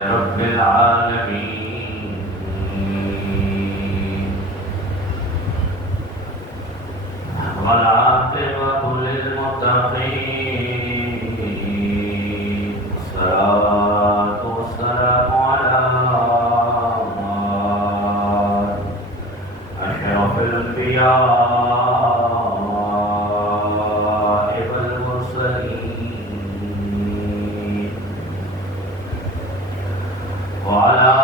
رب العالمين والعاقبة للمتقين والصلاة والسلام على أشرف الأنبياء والمرسلين وعلى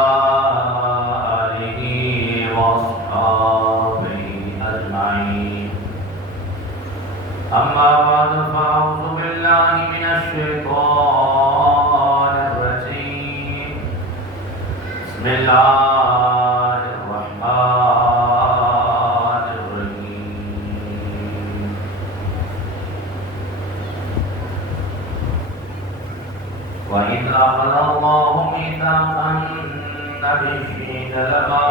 آله وأصحابه أجمعين. أما بعد فأعوذ بالله من الشيطان الرجيم. بسم الله الرحمن الرحيم. وإذ أخذ الله ميثاق النبيين لما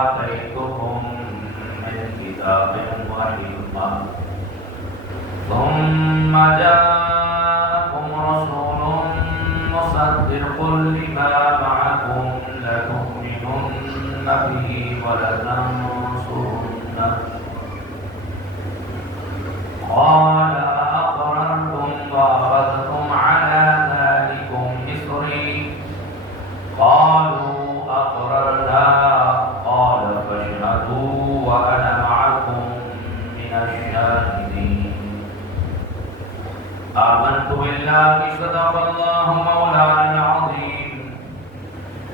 آتيتكم من كتاب وحكمة ثم جاءكم رسول مصدق لما معكم لتؤمنن به ولتنصرنه قال أأقررتم وأخذتم على ذلكم إصري قالوا أقررنا قال فاشهدوا وأنا معكم من الشاهدين. آمنت بالله صدق الله مولانا العظيم.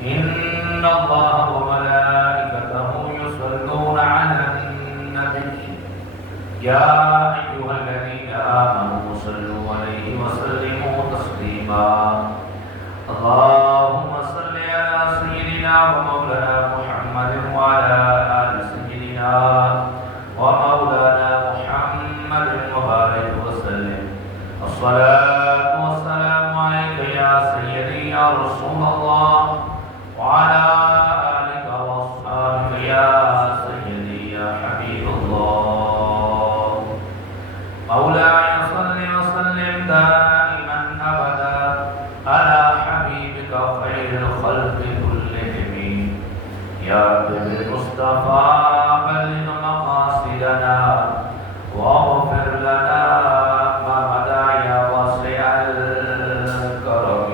إن الله وملائكته يصلون على النبي يا أيها الذين آمنوا صلوا عليه وسلموا تسليما. اللهم صل على سيدنا ومولانا محمد وعلى آل سيدنا ومولانا محمد وبارك وسلم. الصلاة والسلام عليك يا سيدي يا رسول الله وعلى آلك وأصحابك يا سيدي يا حبيب الله. مولاي صل وسلم دائما أبدا على حبيبك خير الخلق كلهم. يا بالمصطفى بلغ مقاصدنا واغفر لنا ما مدى يا واسع الكرم.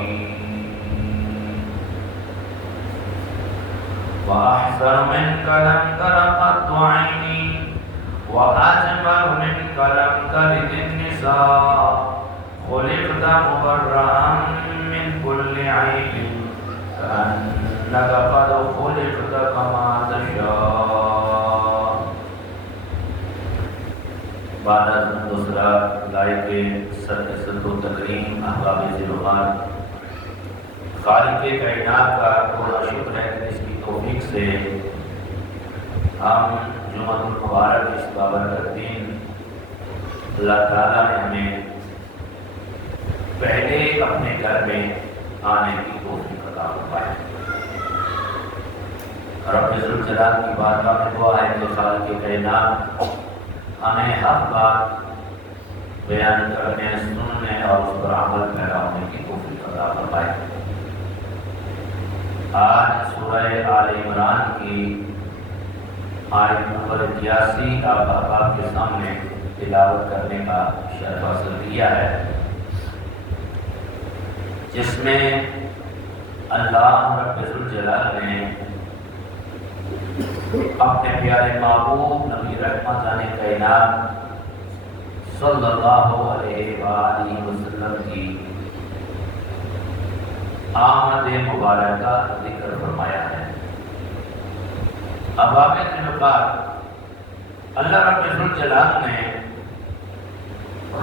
وأحسن منك لم تر قط عيني وأجمل منك لم تلد النساء. خلقت مبرأ من كل عيب كأنك قد خلقت كما تشاء. بعد از دوسرا لائق صد و تکریم احباب ذوالجلال خالق کائنات کا تھوڑا شکر ہے کہ اس کی توفیق سے ہم جمعۃ المبارک اس بابرکت دن اللہ تعالیٰ نے ہمیں پہلے اپنے گھر میں آنے کی توفیق عطا فرمائی. رب ذوالجلال کی بارگاہ میں دعا ہے کہ خالق کائنات ہمیں حق بات بیان کرنے سننے اور اس پر عمل پیدا ہونے کی توفیق عطا فرمائے. آج سورہ آل عمران کی آیت نمبر 81 آپ احباب کے سامنے تلاوت کرنے کا شرف حاصل کیا ہے، جس میں اللہ رب ذوالجلال نے اپنے پیارے محبوب نبی رحمت کائنات صلی اللہ علیہ وآلہ وسلم کی آمد مبارکہ کا ذکر فرمایا ہے. احباب ذوالجلال اللہ رب ذوالجلال نے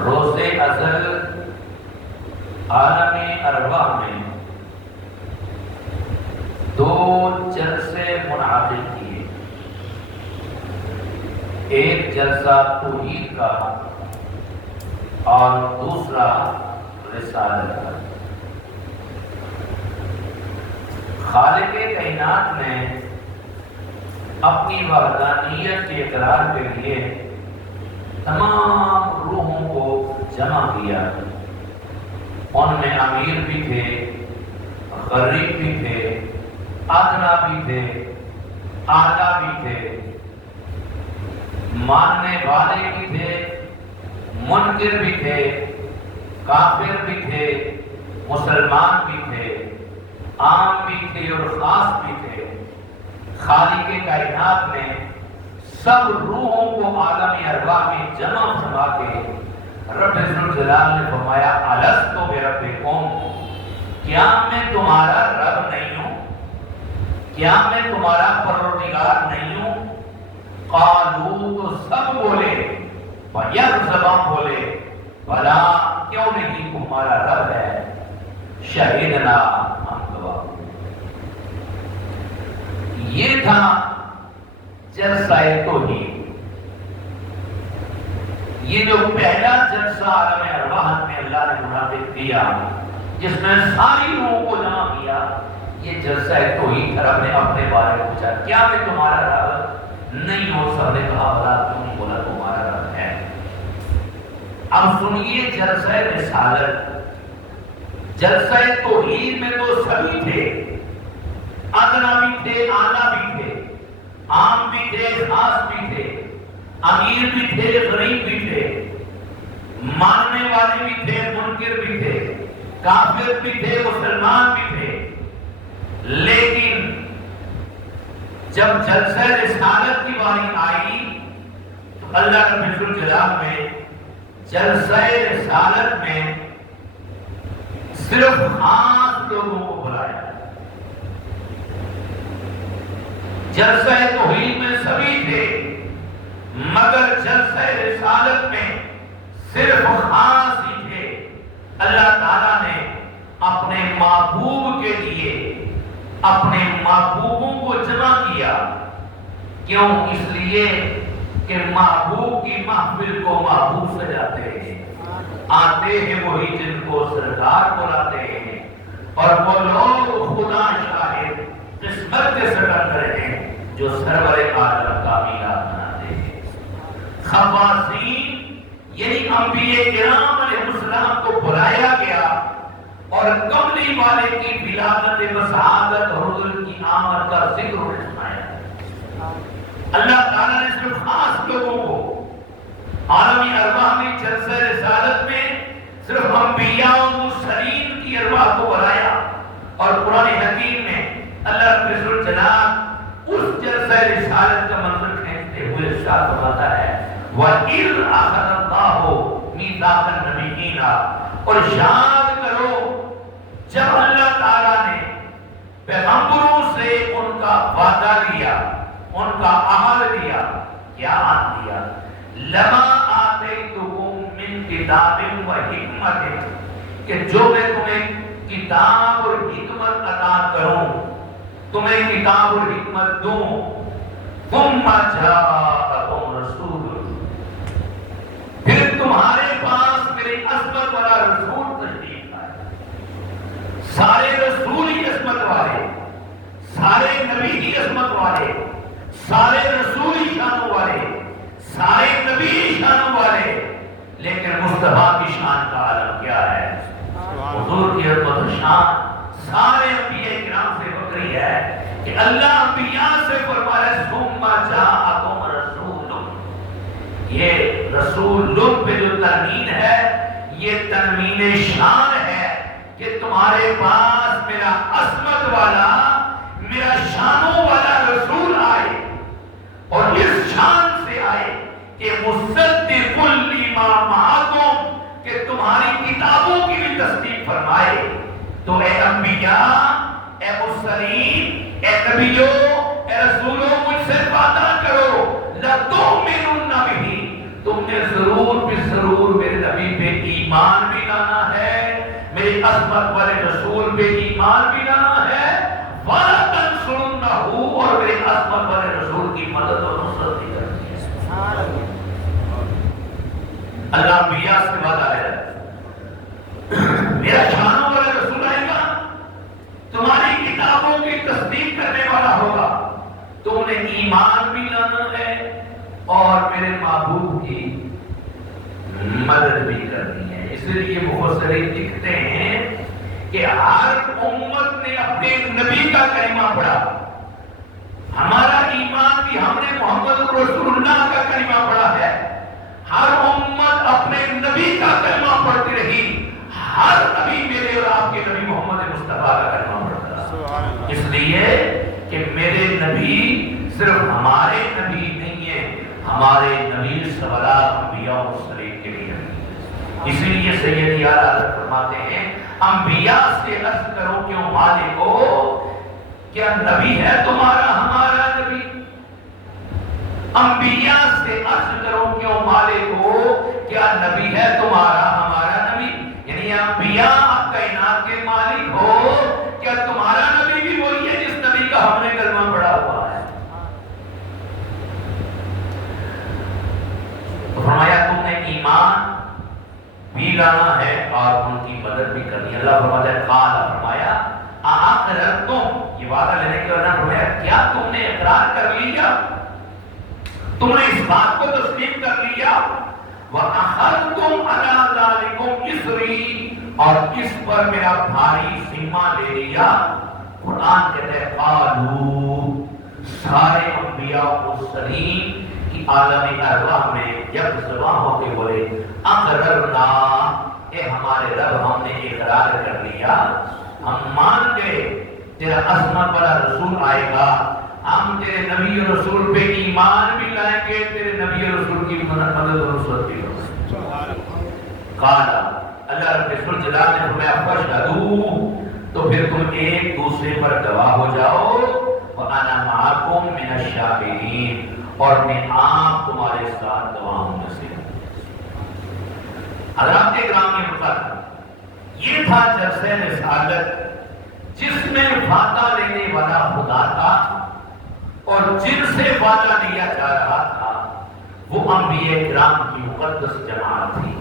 روز ازل عالم ارواح میں دو جلسے منعقد کیے. ایک جلسہ توحید کا اور دوسرا رسالت کا. خالق کائنات نے اپنی وحدانیت کے اقرار کے لیے تمام روحوں کو جمع کیا. ان میں امیر بھی تھے، قریب بھی تھے، ادنا بھی تھے، اعلیٰ بھی تھے، ماننے والے بھی تھے، منکر بھی تھے، کافر بھی تھے، مسلمان بھی تھے، عام بھی تھے اور خاص بھی تھے۔ خالق کائنات نے سب روحوں کو عالم ارواح میں جمع فرما کے رب ذوالجلال نے فرمایا الست بربکم، کیا میں تمہارا رب نہیں ہوں؟ کیا میں تمہارا پروردگار نہیں ہوں؟ قالوا تو سب بولے، یک زبان بولے، بھلا کیوں نہیں تمہارا رب ہے، شہیدنا ہم گواہ۔ یہ تھا جلسہ توحید۔ یہ جو پہلا جلسہ عالم ارواح میں اللہ نے منعقد کیا، جس میں ساری روحوں کو جمع کیا، یہ جلسہ توحید تھا۔ رب نے اپنے بارے میں پوچھا کیا میں تمہارا رب نہیں ہوں؟ سب نے کہا بھلا کیوں نہیں؟ بولا تمہارا رب ہے۔ اب سنیے جلسہ رسالت۔ جلسہ توحید میں تو سبھی تھے، ادنا بھی تھے، اعلیٰ بھی تھے، عام بھی تھے، خاص بھی تھے، امیر بھی تھے، غریب بھی تھے، ماننے والے بھی تھے، منکر بھی تھے، کافر بھی تھے، مسلمان بھی تھے۔ لیکن جب جلسہ رسالت کی باری آئی تو اللہ رب ذوالجلال میں جلسہ رسالت میں صرف خاص لوگوں کو بلایا۔ جلسہ توحید میں سبھی تھے، مگر جلسہ رسالت میں صرف خاص ہی تھے۔ اللہ تعالیٰ نے اپنے محبوب کے لیے اپنے محبوبوں کو جمع کیا۔ کیوں؟ اس لیے کہ محبوب کی محفل کو محبوب سجاتے ہیں، آتے ہیں وہی جن کو سرکار بلاتے ہیں، اور وہ لوگ خدا شاہد قسمت کے سکندر ہیں جو سرور عالم کا میلاد مناتے ہیں۔ خواصین یعنی انبیاء کرام علیہ السلام کو بلایا گیا اور کملی والے کی ولادت وسعادت اور حضور کی آمد کا ذکر انہیں سنایا۔ اللہ تعالیٰ نے صرف خاص لوگوں کو عالمی ارواح میں جلسہ رسالت میں صرف انبیاء و مرسلین کی ارواح کو بلایا، اور قرآن حکیم میں اللہ رب ذوالجلال اس جلسہ رسالت کا منظر کھینچتے ہوئے ارشاد فرماتا ہے وَإِذْ أَخَذَ اللَّهُ مِيثَاقَ النَّبِيِّينَ، اور یاد کرو جب اللہ تعالیٰ نے پیغمبروں سے ان کا وعدہ لیا، ان کا عہد لیا۔ کیا عہد لیا؟ لَمَا آتَيْتُكُم مِّن کِتَابٍ وَحِکْمَةٍ، کہ جو میں تمہیں کتاب اور حکمت عطا کروں، تمہیں کتاب اور حکمت دوں، ثُمَّ جَاءَكُمْ رَسُولٌ، پھر تمہارے پاس میرے عصمت والا رسول تشریف آئے۔ سارے رسول ہی عصمت والے، سارے نبی ہی عصمت والے، سارے رسول ہی شانوں والے، سارے نبی ہی شانوں والے، لیکن مصطفیٰ کی شان کا عالم کیا ہے؟ حضور کی عظمت و شان سارے انبیاء کرام سے بکری ہے کہ اللہ انبیاء سے فرمایا ثم جاءکم رسول، یہ رسول لوگ پہ جو تنوین ہے یہ تنوین شان ہے کہ تمہارے پاس میرا عصمت والا، میرا شانوں والا رسول آئے، اور اس شان سے آئے کہ مصدق لما معکم، کہ تمہاری کتابوں کی بھی تصدیق فرمائے۔ تو اے انبیاء، اے مرسلین، اے نبیوں، اے رسولوں، مجھ سے وعدہ کرو لَتُؤْمِنُنَّ بِهِ، تم نے ضرور بھی ضرور میرے نبی پہ ایمان بھی لانا ہے، میرے عصمت والے رسول پہ ایمان بھی لانا ہے، وَلَتَنْصُرُنَّهُ، اور میرے عصمت والے رسول کی مدد اور نصرت بھی کرنی ہے۔ اللہ انبیاء سے وعدہ ہے میرا شانوں والا رسول آئے گا، تمہاری کتابوں کی تصدیق کرنے والا ہوگا، تم نے ایمان بھی لانا ہے اور میرے محبوب کی مدد بھی کرنی ہے۔ اس لیے مفسرین لکھتے ہیں کہ ہر امت نے اپنے نبی کا کلمہ پڑھا. ہمارا ایمان بھی ہم نے محمد رسول اللہ کا کلمہ پڑھا ہے. ہر امت اپنے نبی کا کلمہ پڑھتی رہی. ہر نبی میرے اور آپ کے نبی محمد مصطفیٰ کا کلمہ پڑھتا رہا. اس لیے کہ میرے نبی صرف ہمارے نبی نہیں ہیں، ہمارے نبی سوالہ انبیاء و مرسلین کے بھی نبی. اسی لیے سید اعلیٰ حضرت فرماتے ہیں انبیاء سے عرض کرو کہ او مالکو، کیا نبی ہے تمہارا ہمارا نبی؟ انبیاء سے عرض کرو کہ او مالکو، کیا نبی ہے تمہارا ہمارا نبی؟ یعنی انبیاء کائنات کے مالک ہو، کیا تمہارا نبی بھی وہی ہے جس نبی کا ہم نے کلمہ پڑھا ہوا ہے؟ فرمایا تم نے ایمان بھی لانا ہے اور ان کی مدد بھی کرنی ہے. اللہ فرماتا ہے قال، فرمایا اقررتم، یہ وعدہ لینے کے بعد فرمایا کیا تم نے اقرار کر لیا، تم نے اس بات کو تسلیم کر لیا؟ وَأَخَذْتُمْ عَلَىٰ ذَلِكُمْ إِصْرِي، اور اس پر میرا بھاری ذمہ لے لیا. قرآن کہتے ہیں قالوا، سارے انبیاء و مرسلین کی عالم ارواح میں جب زبان ہوتے بولے اقررنا، اے ہمارے رب ہم نے اقرار کر لیا، ہم مان گئے تیرا عظمت والا رسول آئے گا، ہم تیرے نبی و رسول پہ ایمان بھی لائیں گے، تیرے نبی و رسول کی مدد و نصرت بھی کریں گے. قال، اللہ رب الجلال نے فرمایا فاشهدوا، تو پھر تم ایک دوسرے پر گواہ ہو جاؤ. وَأَنَا مَعَكُمْ مِنَ الشَّاهِدِينَ، اور میں آپ تمہارے ساتھ گواہوں میں سے ہوں. حضرات اکرام کے مطلب یہ تھا جلسہ رسالت جس میں وعدہ لینے والا خدا تھا اور جن سے وعدہ لیا جا رہا تھا وہ انبیاء کرام کی مقدس جماعت تھی،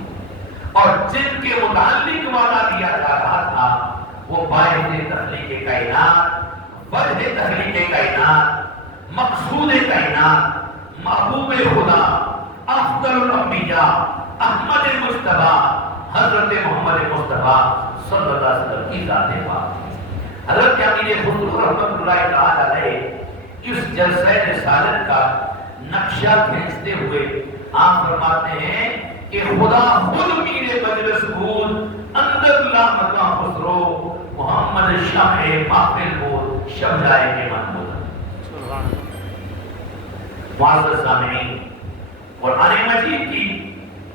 اور جن کے متعلق وعدہ لیا جا رہا تھا وہ باعث تخلیق کائنات، وجہ تخلیق کائنات، مقصود کائنات، محبوب خدا، افضل الانبیاء، احمد مصطفیٰ، حضرت محمد مصطفیٰ صلی اللہ علیہ وسلم کی ذات پاک. حضرت امیر خسرو رحمۃ اللہ تعالی علیہ اس جلسہ رسالت کا نقشہ کھینچتے ہوئے آپ فرماتے ہیں کہ خدا خود میرے مجلس بود، اندر اللہ مقام خسرو، محمد شمع محفل بود، شب جائے کے من بود. معزز سامعین، قرآن مجید کی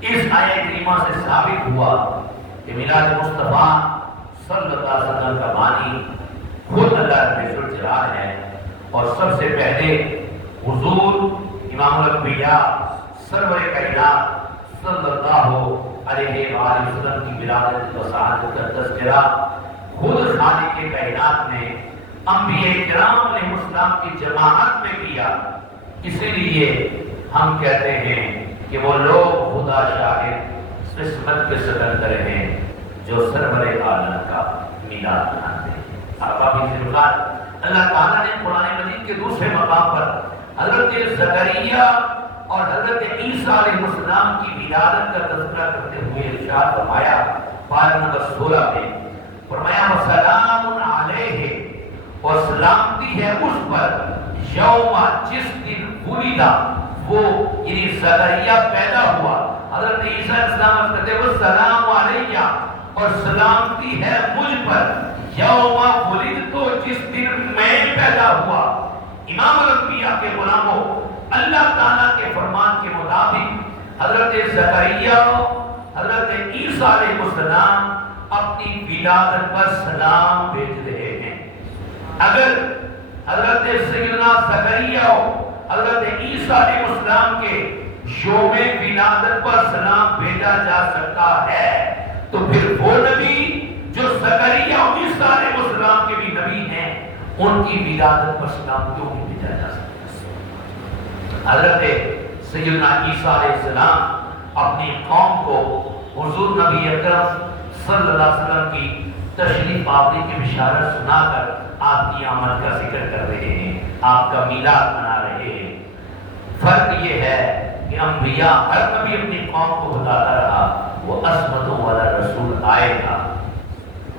اس آیت کریمہ سے ثابت ہوا کہ میلاد مصطفیٰ صلی اللہ علیہ وسلم کا بانی خود اللہ رب الجلال ہے، اور سب سے پہلے حضور امام الانبیاء سرور کائنات صلی اللہ علیہ وآلہ وسلم کی ولادت و سعادت کا تذکرہ خود خالق کائنات نے انبیاء کرام علیہ السلام کی جماعت میں کیا. اسی لیے ہم کہتے ہیں کہ وہ لوگ خدا شاہد قسمت کے سکندر ہیں جو سرور عالم کا میلاد مناتے ہیں. آقا بھی ذوالجلال اللہ تعالیٰ نے قرآن مجید کے دوسرے مقام پر حضرت زکریا اور حضرت عیسیٰ علیہ السلام کی ولادت کا تذکرہ کرتے ہوئے ارشاد فرمایا پارہ نمبر 16 میں فرمایا وسلام علیہ، اور سلامتی ہے اس پر یوم، جس دن ولیدہ، وہ یعنی زکریا پیدا ہوا. حضرت عیسیٰ علیہ السلام کہتے ہیں والسلام علیہ، اور سلامتی ہے مجھ پر یوم ولد، تو جس دن میں پیدا ہوا. امام الانبیاء کے غلاموں، اللہ تعالیٰ کے فرمان کے مطابق حضرت زکریا، حضرت عیسیٰ علیہ السلام اپنی ولادت پر سلام بھیج رہے ہیں. اگر حضرت سیدنا زکریا، حضرت عیسیٰ علیہ السلام کے یوم ولادت پر سلام بھیجا جا سکتا ہے تو پھر وہ نبی جو زکریا اور عیسیٰ علیہ السلام کے بھی نبی ہیں ان کی ولادت پر سلام کیوں نہیں بھیجا جا سکتا؟ حضرت سیدنا عیسیٰ علیہ السلام اپنی قوم کو حضور نبی اکرم صلی اللہ علیہ وسلم کی تشریف آوری کی بشارت سنا کر آپ کی آمد کا ذکر کر رہے ہیں، آپ کا میلاد منا رہے ہیں. فرق یہ ہے کہ انبیاء ہر نبی اپنی قوم کو بتاتا رہا وہ عصمتوں والا رسول آئے گا.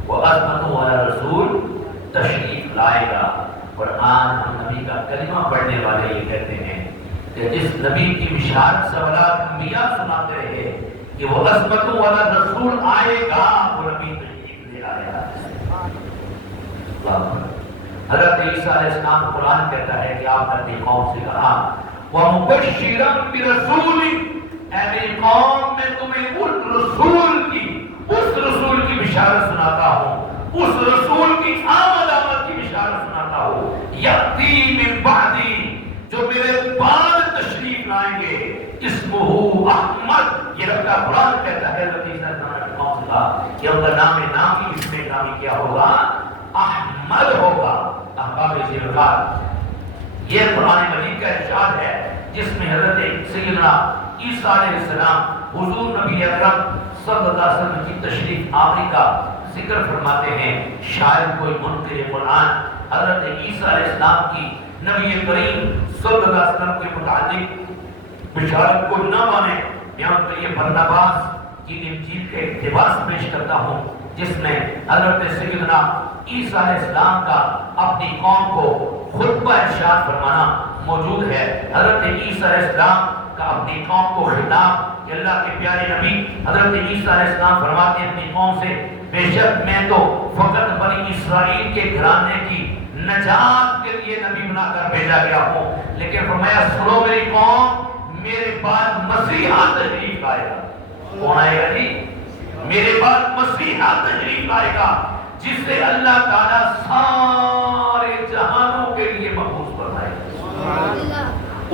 وَأَزْمَتُ عَلَى رسول تشریف لائے گا۔ قرآن ہم نبی کا کلمہ پڑھنے والے یہ کہتے ہیں کہ جس نبی کی بشارت سوالات انبیاء سناتے رہے کہ وہ عظمت والا رسول آئے گا، وہ نبی تشریف لے آئے گا۔ حضرت عیسیٰ علیہ السلام قرآن کہتا ہے کہ آپ نے اپنی قوم سے کہا وَمُبَشِّرًا بِرَسُولٍ، اے میری قوم میں تمہیں اس رسول کی بشارت سناتا ہوں، اس رسول کی آمد کی بشارت سناتا ہوں، یأتی من بعدی، جو میرے بعد تشریف لائیں گے، اسمہ احمد، یہ رب کا قرآن کہتا ہے حضرت عیسیٰ علیہ السلام نے قوم سے کہا کہ ان کا نام نامی اس میں نامی کیا ہوگا؟ احمد ہوگا۔ احباب ذوالفقار، یہ قرآن مجید کا ارشاد ہے جس میں حضرت سیدنا عیسیٰ علیہ السلام حضور نبی اکرم صلی اللہ علیہ وسلم کی تشریف آوری کا ذکر فرماتے ہیں۔ شاید کوئی منکر قرآن حضرت عیسیٰ علیہ السلام کی نبی کریم صلی اللہ علیہ وسلم کے متعلق بشارت کو نہ مانے، یہاں پر یہ برناباس کی انجیل کے اقتباس پیش کرتا ہوں جس میں حضرت سیدنا عیسیٰ علیہ السلام کا اپنی قوم کو خطبہ ارشاد فرمانا موجود ہے۔ حضرت عیسیٰ علیہ السلام کا اپنی قوم کو خطاب کہ اللہ کے پیارے نبی حضرت عیسیٰ علیہ السلام فرماتے ہیں اپنی قوم سے، بے شک میں تو فقط بنی اسرائیل کے گھرانے کی نجات کے لیے نبی بنا کر بھیجا گیا ہوں، لیکن فرمایا سنو میری قوم، میرے بعد مسیحا تشریف آئے گا۔ کون آئے گا جی؟ میرے بعد مسیحا تشریف آئے گا جس سے اللہ تعالیٰ سارے جہانوں کے لیے مخصوص فرمائے گا۔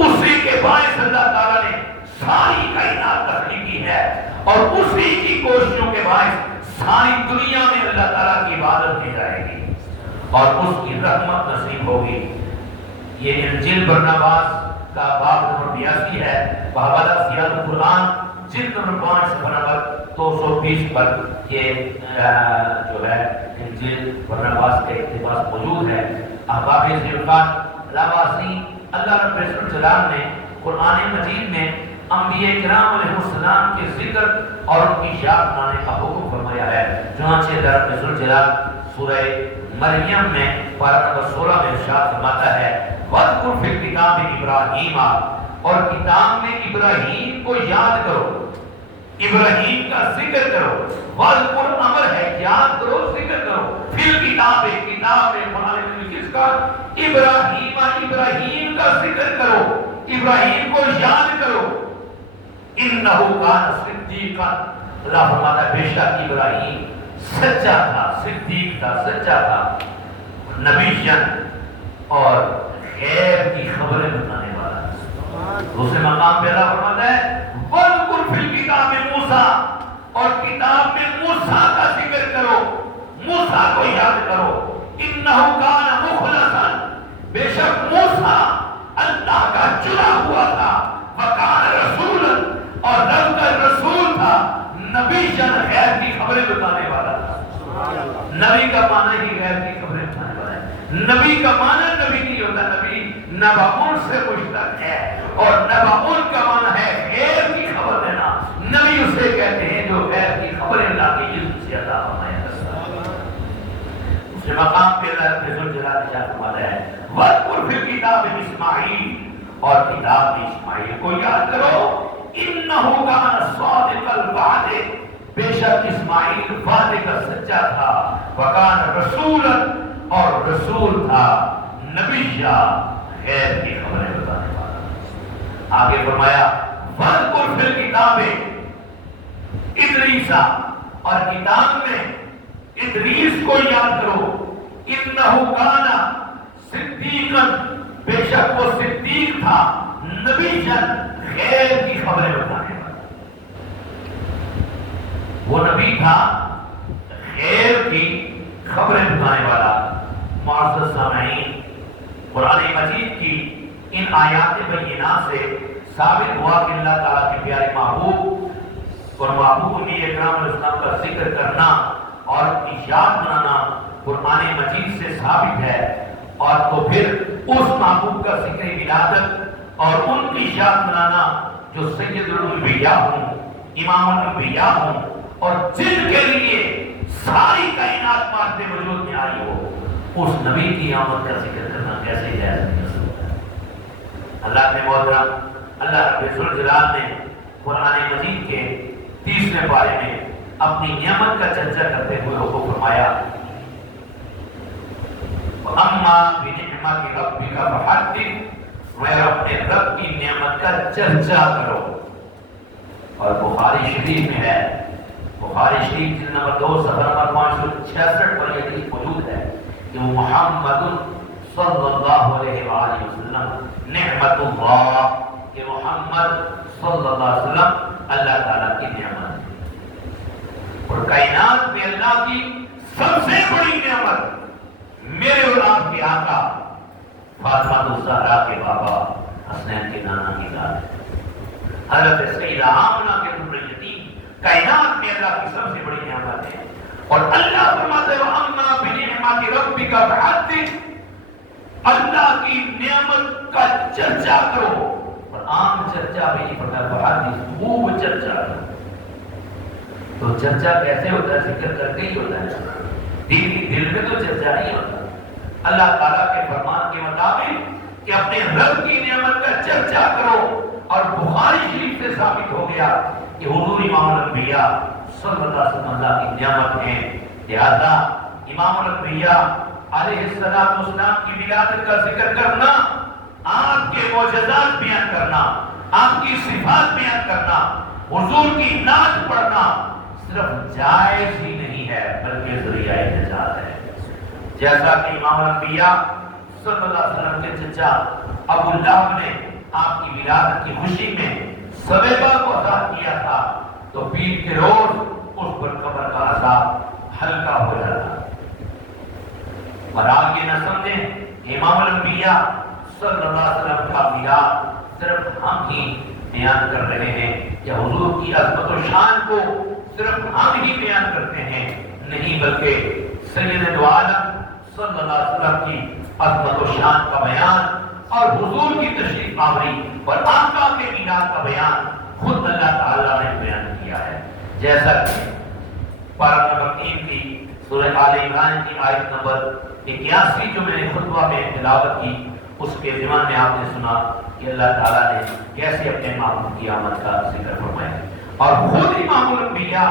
اسی کے باعث اللہ تعالیٰ نے ساری کائنات تخلیق کی ہے اور اسی کی کوششوں کے باعث ساری دنیا میں اللہ تعالیٰ کی عبادت کی جائے گی اور اس کی رحمت نصیب ہوگی۔ یہ انجیل برناباس کا باب نمبر 82 ہے، بحوالہ سیاق القرآن جلد نمبر 5 صفحہ نمبر 220 پر یہ جو ہے انجیل برناباس کے اقتباس موجود ہے۔ احباب ذوالفقار، لاواسی اللہ رب الجلال نے قرآن مجید میں انبیاء کرام علیہ السلام کے ذکر اور ان کی یاد بنانے کا حکم فرمایا ہے۔ چنانچہ اللہ رب الجلال سورہ مریم میں پارہ نمبر 16 میں ارشاد فرماتا ہے وَاذْكُرْ فِي الْكِتَابِ إِبْرَاهِيمَ، اور کتاب میں ابراہیم کو یاد کرو، ابراہیم کا ذکر کرو۔ وَاذْكُرْ امر ہے، یاد کرو، ذکر کرو۔ فِي الْكِتَابِ، کتاب میں قرآن میں کس کا؟ ابراہیم، ابراہیم کا ذکر کرو، ابراہیم کو یاد کرو۔ اِنَّهُ كَانَ صِدِّيقًا، اللہ فرماتا ہے بے شک ابراہیم سچا تھا، صدیق تھا، سچا تھا، نبیًا اور غیب کی خبریں بتانے والا۔ دوسرے مقام پہ اللہ فرماتا ہے وَاذْكُرْ فِي الْكِتَابِ مُوسَىٰ، اور کتاب میں موسیٰ کا ذکر کرو، موسیٰ کو یاد کرو۔ اِنَّهُ كَانَ مُخْلَصًا، بے شک موسیٰ اللہ کا چنا ہوا تھا، وَكَانَ رَسُولًا، اور رب کا رسول تھا، نبی جن غیب کی خبریں بتانے والا تھا۔ نبی کا معنی ہی غیب کی خبریں بتانے والا ہے۔ نبی کا معنی نبی نہیں ہوتا، نبی نبعون سے مشتق ہے اور نبعون کا معنی ہے غیب کی خبر دینا۔ نبی اسے کہتے ہیں جو غیب کی خبریں اللہ کے علم سے عطا فرمایا کرتا ہے۔ اس مقام پہ اللہ رب الجلال نے کیا فرمایا ہے وَاذْكُرْ فِي الْكِتَابِ إِسْمَاعِیلَ، اور کتاب میں اسماعیل کو یاد کرو۔ اِنَّهُ كَانَ صَادِقَ الْوَعْدِ، بے شک اسماعیل وعدے کا سچا تھا، وَكَانَ رَسُولًا، اور رسول تھا، نبیًا، غیب کی خبریں بتانے والا۔ آگے فرمایا وَاذْكُرْ فِي الْكِتَابِ إِدْرِيسَ، اور کتاب میں ادریس کو یاد کرو۔ اِنَّهُ كَانَ صِدِّيقًا، بے شک وہ صدیق تھا، نبیًا، غیب کی خبریں بتانے والا۔ وہ نبی تھا غیب کی خبریں بتانے والا۔ معزز سامعین، قرآن مجید کی ان آیات بینات سے ثابت ہوا کہ اللہ تعالیٰ کے پیارے محبوب اور محبوب نبی اکرم علیہ السلام کا ذکر کرنا اور یاد بنانا قرآن مجید سے ثابت ہے، اور تو پھر اس محبوب کا ذکر ولادت اور ان کی یاد بنانا جو سید الانبیاء ہوں، امام الانبیاء ہوں، اور جن کے لیے ساری کائنات مادے وجود میں آئی ہو، اس نبی کی آمد کا ذکر کرنا کیسے جائز نہیں ہو سکتا؟ اللہ نے محترم، اللہ رب الجلال نے قرآن مجید کے 30ویں پارے میں اپنی نعمت کا چرچا کرتے ہوئے حکم فرمایا، اما بنعمت ربک فحدث، میں اپنے رب کی نعمت کا چرچا کرو۔ اور بخاری شریف میں ہے، بخاری شریف جلد نمبر 2 صفحہ نمبر 566 پر یہ حدیث موجود ہے کہ محمد صلی اللہ علیہ وآلہ وسلم نعمت اللہ، کہ محمد صلی اللہ علیہ وسلم اللہ تعالیٰ کی نعمت ہے، اور کائنات میں اللہ کی سب سے بڑی نعمت میرے اور آپ کے آقا فاطمہ الزہرا کے بابا حسنین کے نانا کی ذات ہے، حضرت سیدہ آمنہ کے ام الیتیم کائنات میں اللہ کی سب سے بڑی نعمت ہے۔ اور اللہ فرماتے ہیں اما بنعمت ربک فحدث، اللہ کی نعمت کا چرچا کرو، اور عام چرچا بھی نہیں پڑتا، فحدث خوب چرچا کرو۔ تو چرچا کیسے ہوتا ہے؟ ذکر کر کے ہی ہوتا ہے، دل میں تو چرچا نہیں ہوتا۔ اللہ تعالیٰ کے فرمان کے مطابق کہ اپنے رب کی نعمت کا چرچا کرو، اور بخاری شریف سے ثابت ہو گیا کہ حضور امام الانبیاء صلی اللہ علیہ وسلم اللہ کی نعمت ہیں، لہذا امام الانبیاء علیہ السلام کی ولادت کا ذکر کرنا، آپ کے معجزات بیان کرنا، آپ کی صفات بیان کرنا، حضور کی نعت پڑھنا صرف جائز ہی نہیں ہے بلکہ ذریعہ نجات ہے۔ جیسا کہ امام الانبیاء صلی اللہ علیہ وسلم کے چچا ابو لہب نے آپ کی ولادت کی خوشی میں سویبہ کو عذاب کیا تھا، تو پیر کے روز اس پر قبر کا عذاب ہلکا ہو جاتا۔ اور آپ یہ نہ سمجھیں امام الانبیاء صلی اللہ علیہ وسلم کا میلاد صرف ہم ہی بیان کر رہے ہیں، یا حضور کی عظمت و شان کو صرف ہم ہی بیان کرتے ہیں، نہیں، بلکہ سید دو عالم صلی اللہ علیہ وسلم کی عظمت و شان کا بیان اور حضور کی تشریف آوری اور آقا کے میلاد کا بیان خود اللہ تعالیٰ نے بیان کیا ہے۔ جیسا کہ پارہ نمبر 3 کی سورہ آل عمران کی آیت نمبر 81 جو میں نے خطبہ میں تلاوت کی، اس کے ضمن میں آپ نے سنا کہ اللہ تعالیٰ نے کیسے اپنے محبوب کی آمد کا ذکر فرمایا، اور خود امام الانبیاء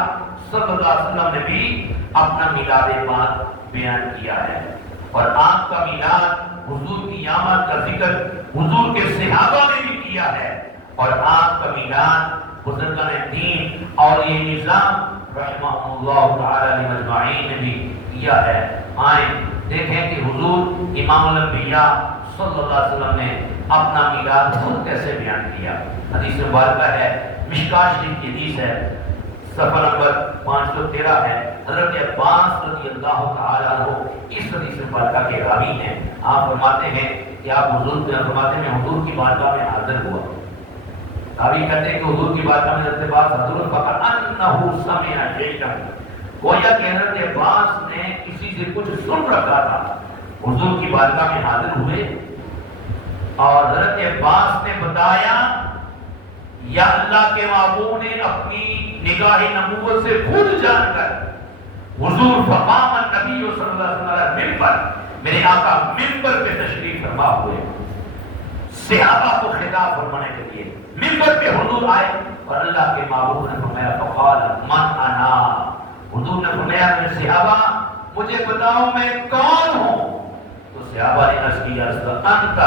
صلی اللہ علیہ وسلم نے بھی اپنا میلاد پاک بیان کیا ہے، اور آپ کا میلاد، حضور کی آمد کا ذکر حضور کے صحابہ نے بھی کیا ہے، اور آپ کا میلاد بزرگان دین اور یہ نظام رحمہ اللہ تعالی مجمعین نے بھی کیا ہے۔ آئیں دیکھیں کہ حضور امام الانبیاء صلی اللہ علیہ وسلم نے اپنا میلاد خود کیسے بیان کیا۔ حدیث مبارکہ ہے، مشکاہ شریف کی حدیث ہے، صفحہ نمبر 513 ہے، حضرت عباس رضی اللہ تعالیٰ عنہ اس حدیث مبارکہ کے راوی ہیں۔ آپ فرماتے ہیں کہ آپ حضور فرماتے ہیں حضور کی بارگاہ میں حاضر ہوا، راوی کہتے ہیں کہ حضور کی بارگاہ میں حضرت عباس حضور فَكَأَنَّهُ سَمِعَ شَيْئًا، گویا کہ حضرت عباس نے کسی سے کچھ سن رکھا تھا۔ حضور کی بارگاہ میں حاضر ہوئے اور حضرت عباس نے بتایا، یا اللہ کے محبوب نے اپنی نگاہ نبوت سے خود جان کر حضور فقام النبی صلی اللہ علیہ وسلم ممبر، میرے آقا ممبر پہ تشریف فرما ہوئے، صحابہ کو خطاب فرمانے کے لیے ممبر پہ حضور آئے، اور اللہ کے محبوب نے فرمایا فقال من انا، حضور نے فرمایا میرے صحابہ مجھے بتاؤ میں کون ہوں؟ تو صحابہ نے عرض کیا انت،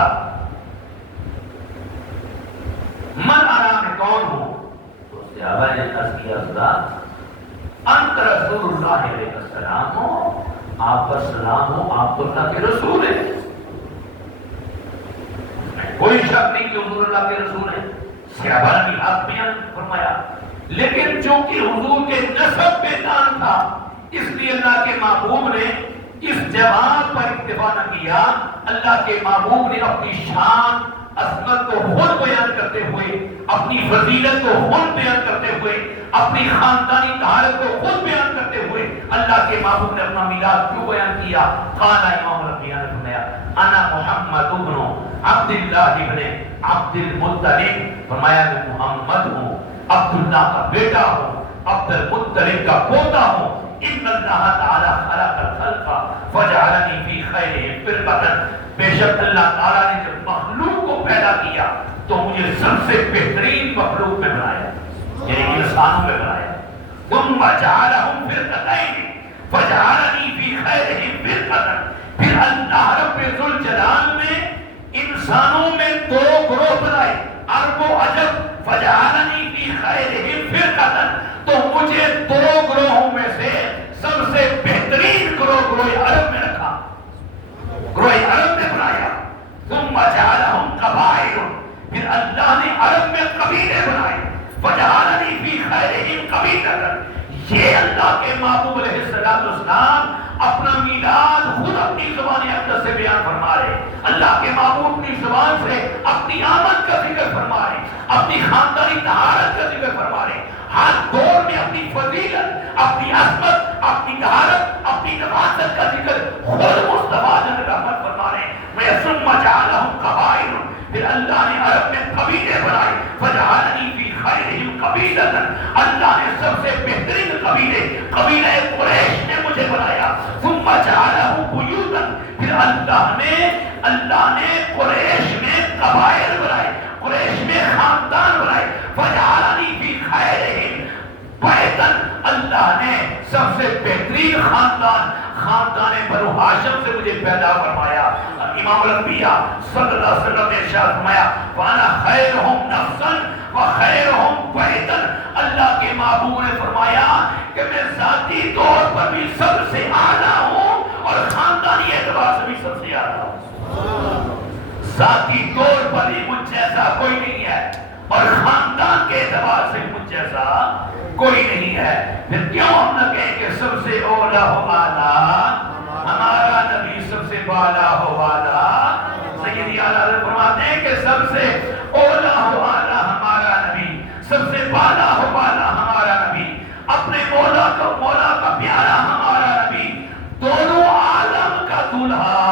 من انا میں کون ہوں؟ تو صحابہ نے عرض کیا انت رسول اللہ علیہ السلام ہو، آپ پر سلام ہو، آپ تو اللہ کے رسول ہیں، کوئی شک نہیں کہ حضور اللہ کے رسول ہیں۔ صحابہ نے بھی حق بیان فرمایا، لیکن چونکہ حضور کے نسب پہ دان تھا، اس لیے اللہ کے محبوب نے اس جواب پر اکتفا نہ کیا۔ اللہ کے محبوب نے اپنی شان عظمت کو خود بیان کرتے ہوئے، اپنی فضیلت کو خود بیان کرتے ہوئے، اپنی خاندانی طہارت کو خود بیان کرتے ہوئے اللہ کے محبوب نے اپنا میلاد کیوں بیان کیا؟ قال امام الانبیاء نے فرمایا انا محمد ابن عبداللہ ابن عبد المطلب، فرمایا میں محمد ہوں، عبداللہ کا بیٹا ہوں، عبد المطلب کا پوتا ہوں، ان اللہ تعالی خلق الخلق فجعلنی فی خیرہم فرقۃ، بے شک اللہ تعالیٰ نے جب مخلوق کو پیدا کیا تو مجھے سب سے بہترین مخلوق میں بنایا، یعنی انسانوں میں بنایا. ثم جعلہم فرقتین فجعلنی فی خیرہم فرقۃ، پھر اللہ رب ذوالجلال نے انسانوں میں دو گروہ بنائے، عرب و عجم. فجعلنی فی خیرہم فرقۃ، تو مجھے دو گروہوں میں سے سب سے بہترین گروہ عرب میں رکھا، گروہ عرب میں بنایا. ثم جعلہم قبائل، پھر اللہ نے عرب میں قبیلے بنائے. فجعلنی فی خیرہم قبیلۃ، یہ اللہ کے محبوب علیہ السلام اپنا میلاد خود اپنی زبان اقدس سے بیان فرما رہے. اللہ کے محبوب اپنی زبان سے اپنی آمد کا ذکر فرما رہے، اپنی خاندانی طہارت کا ذکر فرما رہے. ہر دور میں اپنی فضیلت، اپنی عظمت، اپنی طہارت، اپنی نفاست کا ذکر خود مصطفیٰ جن رحمت فرما رہے. میں ثم جعلہم قبائل، پھر اللہ نے عرب میں قبیلے بنائے. فجعلنی فی خیرہم قبیلۃ، اللہ نے سب سے بہترین قبیلے قبیلہ قریش نے مجھے بنایا. ثم جعلہ بیوتا، پھر اللہ نے قریش میں قبائل بنائے، قریش میں خاندان بنائے. فجعلنی فی خیرہم بیتا، اللہ نے سب سے بہترین خاندان بنو ہاشم سے مجھے پیدا فرمایا. امام الانبیاء صلی اللہ علیہ وسلم نے ارشاد فرمایا وانا خیرہم نفسا وخیرہم بیتا، اللہ کے محبوب نے فرمایا کہ میں ذاتی طور پر بھی سب سے اعلیٰ ہوں اور خاندانی اعتبار سے بھی سب سے اعلیٰ ہوں. ذاتی طور پر بھی مجھ جیسا کوئی نہیں ہے اور خاندان کے اعتبار سے مجھ جیسا کوئی نہیں ہے. پھر کیوں ہم نہ کہیں کہ سب سے اولا ہو اعلیٰ ہمارا نبی، سب سے بالا ہو اعلیٰ. سیدی اعلیٰ فرماتے ہیں کہ سب سے اولا ہو اعلیٰ ہمارا نبی، سب سے بالا ہو بالا ہمارا نبی، اپنے مولا کا پیارا ہمارا نبی، دونوں عالم کا دولہا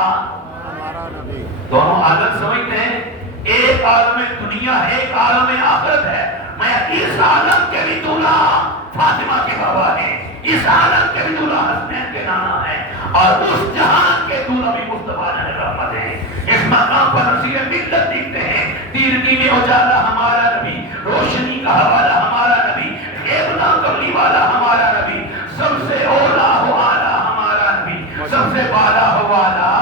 ہمارا نبی. دونوں عالم سمجھتے ہیں، ایک عالم دنیا ہے، ایک عالم آخرت ہے. میں اس عالم کے بھی دولہا فاطمہ کے بابا ہیں، اس عالم کے بھی دولہا حسنین کے نانا ہے، اور اس جہان کے دولہا بھی مصطفیٰ نے رحمت ہے. اس مقام پر نصیر ملت دیکھتے ہیں، تیرگی میں اجالا ہمارا نبی، روشنی کا حوالہ ہمارا نبی، غیبنا کرنے والا ہمارا نبی، سب سے اولا ہو اعلیٰ ہمارا نبی، سب سے بالا ہو اعلیٰ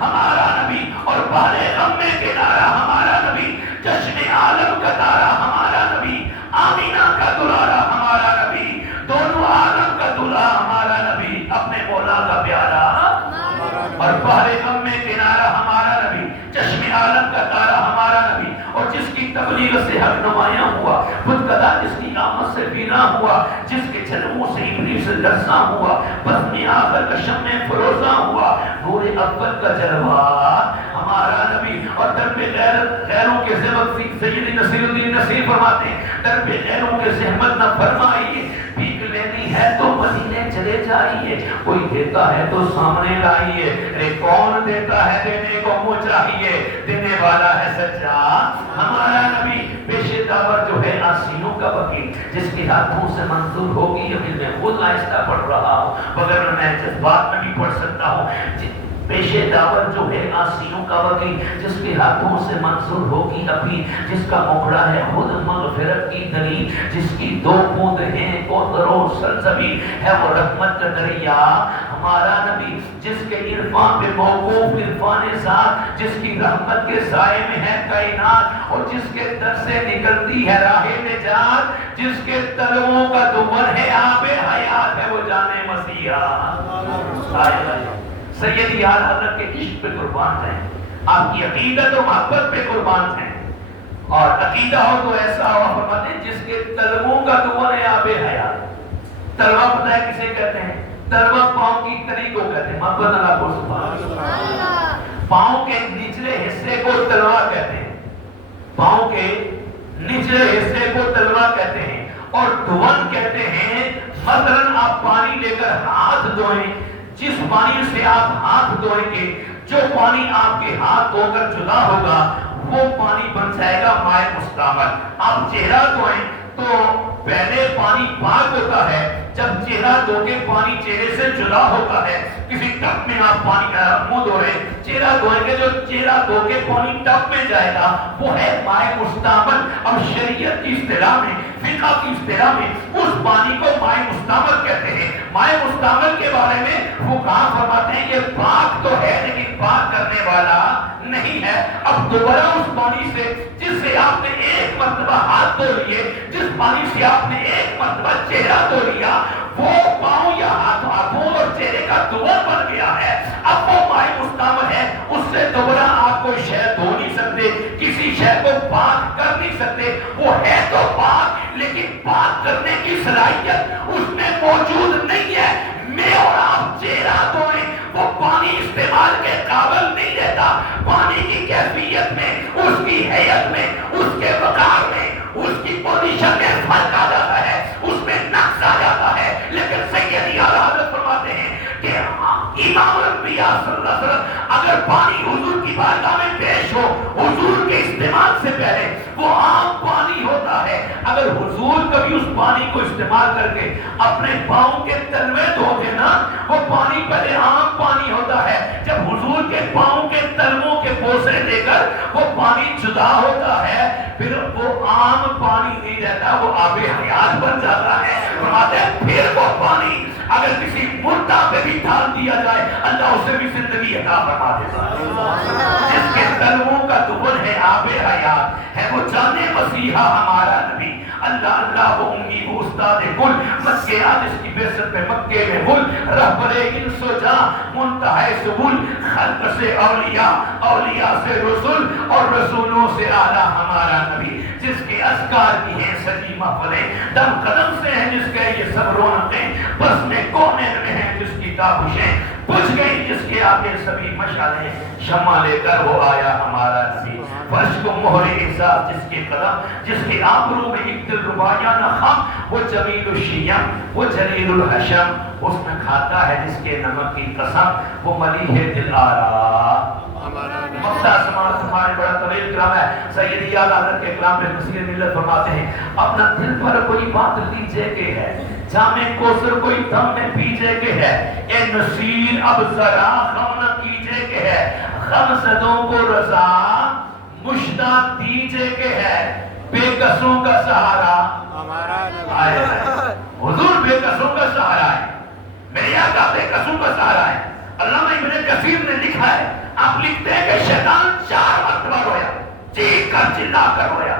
ہمارا نبی، اور بحر غم میں کنارہ ہمارا نبی، چشم عالم کا تارا ہمارا نبی، آمینہ کا دلارا ہمارا نبی، دونوں عالم کا دلہا ہمارا نبی، اپنے مولا کا پیارا اور بحر غم میں کنارہ ہمارا نبی، چشم عالم کا تارا ہمارا نبی، اور جس کی تبلیغ سے حق نمایاں ہوا، خود قضا جس کی آمد سے بینا ہوا، جس کے جنموں سے ابلیس سے لرزاں ہوا، بزم آخر کا شمع فروزاں ہوا، نور اول کا جلوہ ہمارا نبی. اور درب غیروں کے زحمت سید نصیر الدین نصیر فرماتے ہیں، درب غیروں کے زحمت نہ فرمائیے، بھیک لینی ہے تو مدینے چلے جائیے، کوئی دیتا ہے تو سامنے لائیے، ارے کون دیتا ہے دینے کو منہ چاہیے، دینے والا ہے سچا ہمارا نبی. پیشے داور جو ہے آسینوں کا وکیل، جس کے ہاتھوں سے منظور ہوگی، ابھی میں خود آہستہ پڑھ رہا ہوں مگر میں جذبات میں بھی پڑھ سکتا ہوں. پیشے داور جو ہے آسینوں کا وکیل، جس کے ہاتھوں سے منظور ہوگی ابھی، جس کا مکھڑا ہے خود مغفرت کی دلیل، جس کی دو بوند ہیں کوثر و سلسبیل، ہے وہ رحمت کا دریا ہمارا نبی، جس کے عرفان پہ موقوف عرفان ذات، جس کی رحمت کے سائے میں ہے کائنات، اور جس کے در سے نکلتی ہے راہ نجات، جس کے تلووں کا دمر ہے آب حیات، ہے وہ جانے مسیحا. سیدی اعلیٰ حضرت کے عشق پہ قربان ہیں، آپ کی عقیدت و محبت پہ قربان ہیں، اور عقیدہ ہو تو ایسا ہوا فرماتے ہیں جس کے تلووں کا دمر ہے آب حیات. تلوہ پتہ ہے کسے کہتے ہیں؟ تلوہ پاؤں کی تری کو کہتے ہیں. محبت اللہ کو سبحان اللہ. پاؤں کے نچلے حصے کو تلوہ کہتے ہیں، پاؤں کے نچلے حصے کو تلوہ کہتے ہیں. اور دھون کہتے ہیں مثلاً آپ پانی لے کر ہاتھ دھوئیں، جس پانی سے آپ ہاتھ دھوئیں گے، جو پانی آپ کے ہاتھ دھو کر جدا ہوگا وہ پانی بن جائے گا مائع مستعمل. آپ چہرہ دھوئیں تو پہلے پانی پاک ہوتا ہے، جب چہرہ دھو کے پانی چہرے سے جدا ہوتا ہے، کسی ٹب میں آپ پانی منہ دھو رہے، چہرہ دھوئیں گے، جو چہرہ دھو کے پانی ٹب میں جائے گا وہ ہے مائع مستعمل۔ اب شریعت کی اصطلاح میں، فقہ کی اصطلاح میں اس پانی کو مائع مستعمل کہتے ہیں۔ مائع مستعمل کے بارے میں فقہا فرماتے ہیں کہ پاک تو ہے لیکن پاک کرنے والا نہیں ہے۔ اب دوبارہ اس پانی سے جس سے آپ نے ایک مرتبہ ہاتھ دھو لیے، جس پانی سے آپ نے ایک مرتبہ چہرہ دھو لیا، وہ پاؤں یا ہاتھوں اور چہرے کا دوبارہ بن گیا ہے، اب وہ مائع مستعمل ہے۔ اس سے دوبارہ آپ کوئی شے دھو نہیں سکتے، کسی شے کو پاک کر نہیں سکتے۔ وہ ہے تو پاک لیکن پاک کرنے کی صلاحیت اس میں موجود نہیں ہے۔ میں اور آپ چہرہ دھوئیں، وہ پانی استعمال کے قابل نہیں رہتا۔ پانی کی کیفیت میں، اس کی حیت میں، اس کے وقار میں، اس کی پوزیشن میں فرق آ جاتا ہے، اس میں نقص آ جاتا ہے۔ لیکن سیدی اعلیٰ حضرت فرماتے ہیں کہ امام الانبیاء صلی اللہ علیہ وسلم اگر پانی حضور کی بارگاہ میں پیش ہو، حضور کے استعمال سے پہلے وہ عام پانی ہوتا ہے۔ اگر حضور کبھی اس پانی کو استعمال کر کے اپنے پاؤں کے تلوے دھو دے نا، وہ پانی پہلے عام پانی ہوتا ہے۔ جب حضور کے پاؤں کے تلووں کے بوسے دے کر وہ پانی جدا ہوتا ہے، پھر وہ عام پانی نہیں رہتا، وہ آب حیات بن جاتا ہے۔ فرماتے ہیں پھر وہ پانی اگر کسی مردہ پہ بھی ڈال دیا جائے، اللہ اسے بھی زندگی عطا فرما دیتا ہے۔ جس کے تلووں کا دبن ہے آب حیات ہے، وہ جانے مسیحا ہمارا نبی۔ اللہ اللہ وہ امی وہ استاد کل، مکے آدش کی بیست پہ مکے میں گل، رہبر انس و جاں منتہی سبل، خلق سے اولیاء، اولیاء سے رسول اور رسولوں سے اعلیٰ ہمارا نبی۔ جس کے اذکار کی ہیں سجی محفلیں، دم قدم سے ہیں جس کے یہ سب رونقیں، بس میں کونین میں ہیں جس کی تابشیں، بجھ گئی جس کے آگے سبھی مشعلیں، شمع لے کر وہ آیا ہمارا نبی۔ فرش کو مہر احساس جس کے قدم، جس کے آبرو میں ایک دل ربایہ نہ خم، وہ جمیل الشیم، وہ جلیل الحشم، حسن کھاتا ہے جس کے نمک کی قسم، وہ ملیح دل آرا۔ مقتہ سماعت ہمارے بڑا طویل کلام ہے، سیدی اعلیٰ حضرت کے کلام میں مسیح ملت فرماتے ہیں اپنا دل پر کوئی بات لیجے کہ ہے، جامِ کوثر کوئی دم میں پیجے کہ ہے، اے نصیر اب ذرا غم نہ کیجے کہ ہے، غم زدوں کو رضا مشتہ دیجے کہ ہے، بے قصوں کا سہارا آئے۔ حضور بے قصوں کا سہارا ہے، میرے آقا بے قصوں کا سہارا ہے۔ علامہ ابن کثیر نے لکھا ہے، آپ لکھتے ہیں کہ شیطان 4 مرتبہ رویا، چیخ کر چلا کر رویا۔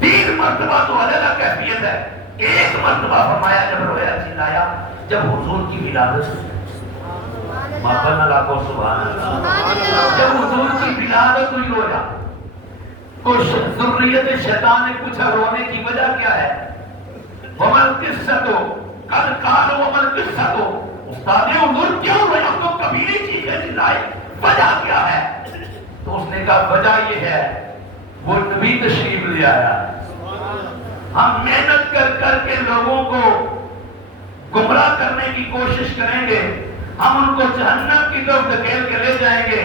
3 مرتبہ تو علیحدہ کیفیت ہے، 1 مرتبہ فرمایا جب رویا چلایا جب حضور کی ولادت، مابن اللہ کو سبحان اللہ، جب حضور کی ولادت ہوئی رویا۔ کچھ ذریت شیطان نے پوچھا رونے کی وجہ کیا ہے؟ ومن قصتو قد قالوا ومن قصتو، استاد حضور کیوں روئے؟ ہم تو کبھی نہیں چیخے چلائے، وجہ کیا ہے؟ تو اس نے کہا وجہ یہ ہے وہ نبی تشریف لے آیا، ہم محنت کر کر کے لوگوں کو گمراہ کرنے کی کوشش کریں گے، ہم ان کو جہنم کی طرف دھکیل کے لے جائیں گے۔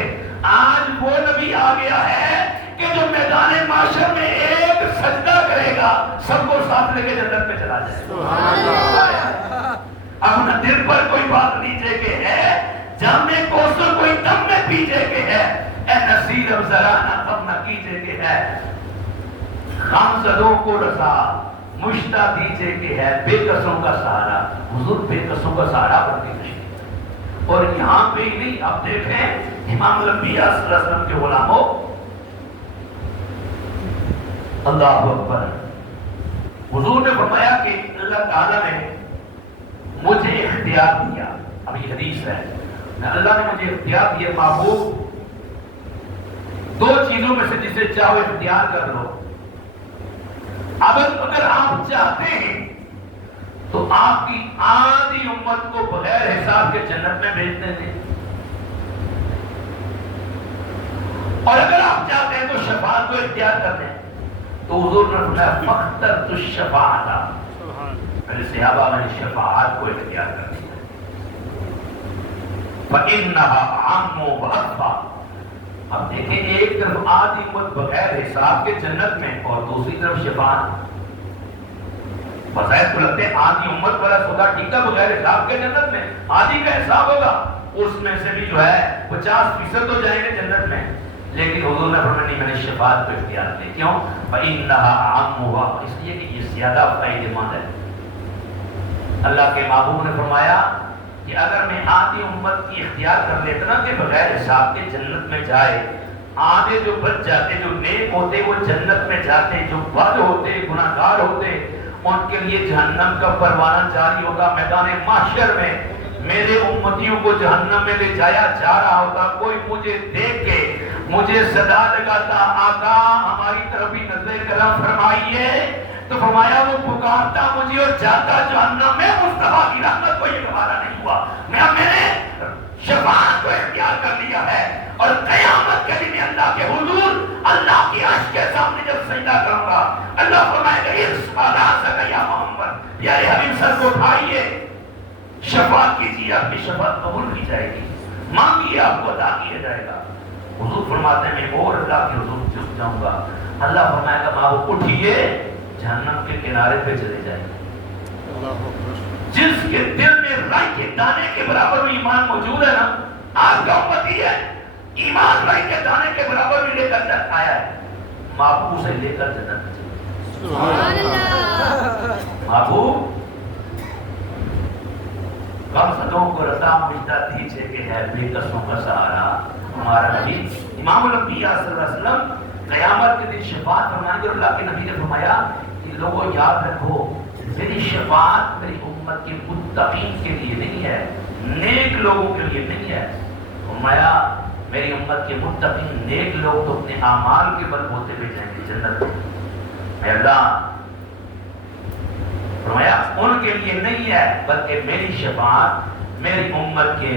آج وہ نبی آ گیا ہے کہ جو میدان معاشر میں ایک سجدہ کرے گا سب کو ساتھ لے کے جنت میں چلا جائے گا۔ اب نہ دل پر کوئی بات لیجے کہ ہے، جامع کوثر کوئی دم میں پیجے کہ ہے، اے نصیر اب ذرا نہ غم نہ کیجے کہ ہے، غم زدوں کو رضا مشتہ دیجے کہ ہے، بے قصوں کا سہارا۔ حضور بے قصوں کا سہارا بن کے نہیں، اور یہاں پہ ہی نہیں، آپ دیکھیں امام الانبیاء صلی اللہ علیہ وسلم کے غلاموں، اللہ اکبر، حضور نے فرمایا کہ اللہ تعالیٰ نے مجھے اختیار دیا، اب یہ حدیث ہے، اللہ نے مجھے اختیار دیا، محبوب 2 چیزوں میں سے جسے چاہو اختیار کر لو، اگر آپ چاہتے ہیں تو آپ کی آدھی امت کو بغیر حساب کے جنت میں بھیجتے ہیں، اور اگر آپ چاہتے ہیں تو شفاعت کو اختیار کر دیں۔ تو حضور نے فرمایا فاخترت الشفاعۃ، میرے صحابہ میں نے شفاعت کو اختیار کر دیا، فإنها عم وأخفى۔ اب دیکھیں ایک طرف آدھی امت بغیر حساب کے جنت میں اور دوسری طرف شفاعت۔ فضائل تو لگتے ہیں آدھی امت والا سودا ٹھیک ہے بغیر حساب کے جنت میں، آدھی کا حساب ہوگا، اس میں سے بھی جو ہے 50% تو جائیں گے جنت میں. لیکن حضور نے فرمایا نہیں، میں نے شفاعت کو اختیار کی. کیوں؟ فَإِنَّهَا عَامُّهَا، اس لیے کہ یہ زیادہ فائدہ مند ہے. اللہ کے محبوب نے فرمایا کہ اگر میں آدھی امت کی اختیار کر لیتا نا کہ بغیر حساب کے جنت میں جائے، آدھے جو بچ جاتے، جو نیک ہوتے وہ جنت میں جاتے، جو بد ہوتے گناہگار ہوتے ان کے لیے جہنم کا پروانہ جاری ہوگا. میدان محشر میں میرے امتیوں کو جہنم میں لے جایا جا رہا ہوتا، کوئی مجھے دیکھ کے مجھے صدا لگاتا آقا ہماری طرف بھی نظر کرم فرمائیے، تو فرمایا وہ پکارتا مجھے اور جاتا جہنم میں. مصطفیٰ کی رحمت کو یہ گوارا نہیں ہوا، میں نے شفاعت کو اختیار کر لیا ہے اور قیامت کے دن اللہ کے حضور اللہ کی عرش کے سامنے جب سجدہ کروں گا، اللہ فرمائے گا ارفع یا محمد، یا حبیب سر کو اٹھائیے، شفاعت کیجیے، آپ کی شفاعت قبول کی جائے گی، مانگیے آپ کو عطا کیا جائے گا. حضور فرماتے ہیں میں اور اللہ کے حضور جھک جاؤں گا. اللہ فرمائے گا محبوب اٹھیے، جہنم کے کنارے پہ چلے جائیں. جس کے دل میں رائی کے دانے کے برابر بھی ایمان موجود ہے نا، آپ کا امتی ہے، ایمان رائی کے دانے کے برابر بھی لے کر آیا ہے، محبوب سے لے کر جنت میں چلے. سبحان اللہ. محبوب کم صدوں کو رضا مجدہ دیجئے کہ ہے بے کسوں کا سہارا ہمارا نبی. امام الانبیاء صلی اللہ علیہ وسلم قیامت کے دن شفاعت فرمائیں گے. اللہ کے نبی نے فرمایا کہ لوگوں یاد رکھو میری شفاعت میری امت کے متقین کے لیے نہیں ہے، نیک لوگوں کے لیے نہیں ہے. فرمایا میری امت کے متقین نیک لوگ تو اپنے اعمال کے بل ہوتے ہوئے جائیں گے جنت میں. اللہ فرمایا ان کے لیے نہیں ہے، بلکہ میری شفاعت میری امت کے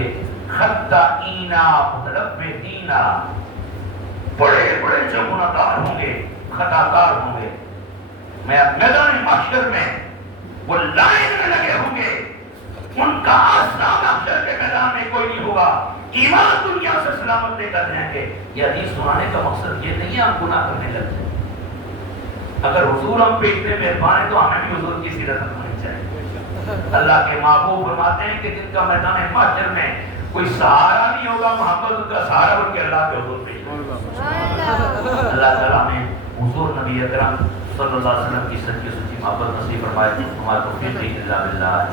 خطائینا متلوثینا، بڑے بڑے جو گناہگار ہوں گے، خطاکار ہوں گے، میں میدان محشر میں وہ لائن میں لگے ہوں گے، ان کا آسنا محشر کے میدان میں کوئی نہیں ہوگا، ایمان دنیا سے سلامت لے کر جائیں گے. یہ حدیث سنانے کا مقصد یہ نہیں ہے ہم گناہ کرنے لگ جائیں. اگر حضور ہم پہ اتنے مہربان ہیں تو ہمیں بھی حضور کی سیرت اپنانی چاہیے. اللہ کے محبوب فرماتے ہیں کہ جن کا میدان محشر میں کوئی سہارا نہیں ہوگا، محمد ان کا سہارا بن کے اللہ کے حضور پہ. اللہ تعالیٰ نے حضور نبی اکرم صلی اللہ علیہ وسلم کی سچی محبت نصیب فرمائے. ہمارا توفیق باللہ.